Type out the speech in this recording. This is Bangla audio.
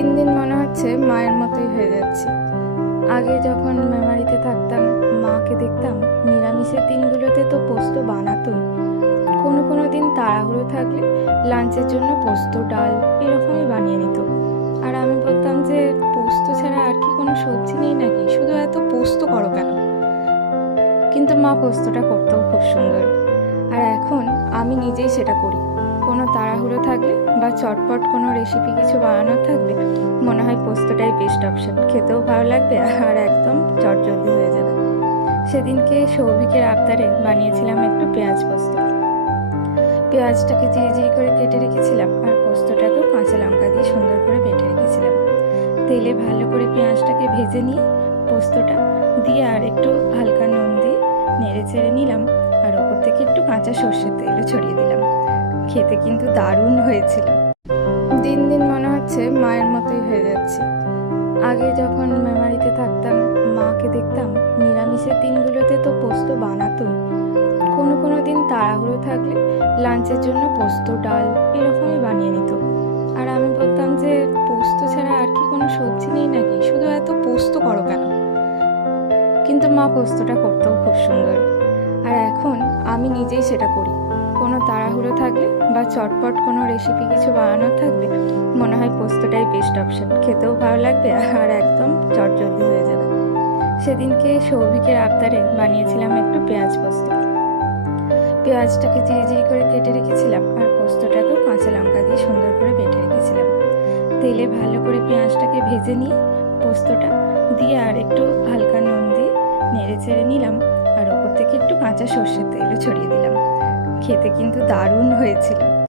দিন দিন মনে হচ্ছে মায়ের মতোই হয়ে যাচ্ছি। আগে যখন মেমারিতে থাকতাম, মাকে দেখতাম নিরামিষের দিনগুলোতে তো পোস্ত বানাতোই। কোনো কোনো দিন তাড়াহুড়ো থাকলে লাঞ্চের জন্য পোস্ত ডাল এরকমই বানিয়ে নিত। আর আমি বলতাম যে পোস্ত ছাড়া আর কি কোনো সবজি নেই নাকি, শুধু এত পোস্ত করো কেন? কিন্তু মা পোস্তটা করতেও খুব সুন্দর। আর এখন আমি নিজেই সেটা করি। কোনো তাড়াহুড়ো থাকলে বা চটপট কোনো রেসিপি কিছু বানানোর থাকলে মনে হয় পোস্তটাই বেস্ট অপশন, খেতেও ভালো লাগবে আর একদম চটজলদি হয়ে যাবে। সেদিনকে সৌভিকের আবদারে বানিয়েছিলাম একটু পেঁয়াজ পোস্ত। পেঁয়াজটাকে জিরি করে কেটে রেখেছিলাম আর পোস্তটাকেও কাঁচা লঙ্কা দিয়ে সুন্দর করে বেটে রেখেছিলাম। তেলে ভালো করে পেঁয়াজটাকে ভেজে নিয়ে পোস্তটা দিয়ে আর একটু হালকা নুন দিয়ে নেড়ে চেড়ে নিলাম, আর ওপর থেকে একটু কাঁচা সর্ষের তেলও ছড়িয়ে দিলাম। খেতে কিন্তু দারুণ হয়েছিল। দিন দিন মনে হচ্ছে মায়ের মতোই হয়ে যাচ্ছি। আগে যখন মেমারিতে থাকতাম, মাকে দেখতাম নিরামিষের দিনগুলোতে তো পোস্ত বানাতোই। কোনো কোনো দিন তাড়াহুড়ো থাকলে লাঞ্চের জন্য পোস্ত ডাল এরকমই বানিয়ে নিত। আর আমি বলতাম যে পোস্ত ছাড়া আর কি কোনো সবজি নেই নাকি, শুধু এত পোস্ত করো কেন? কিন্তু মা পোস্তটা করতেও খুব সুন্দর। আর এখন আমি নিজেই সেটা করি। কোনো তাড়াহুড়ো থাকলে বা চটপট কোনো রেসিপি কিছু বানানোর থাকলে মনে হয় পোস্তটাই বেস্ট অপশন, খেতেও ভালো লাগবে আর একদম চটজলদি হয়ে যাবে। সেদিনকে সৌভিকের আবদারে বানিয়েছিলাম একটু পেঁয়াজ পোস্ত। পেঁয়াজটাকে জিরি করে কেটে রেখেছিলাম আর পোস্তটাকেও কাঁচা লঙ্কা দিয়ে সুন্দর করে বেটে রেখেছিলাম। তেলে ভালো করে পেঁয়াজটাকে ভেজে নিয়ে পোস্তটা দিয়ে আর একটু হালকা নুন দিয়ে নেড়ে চেড়ে নিলাম, আর ওপর থেকে একটু কাঁচা সর্ষের তেলও ছড়িয়ে দিলাম। খেতে কিন্তু দারুণ হয়েছিল।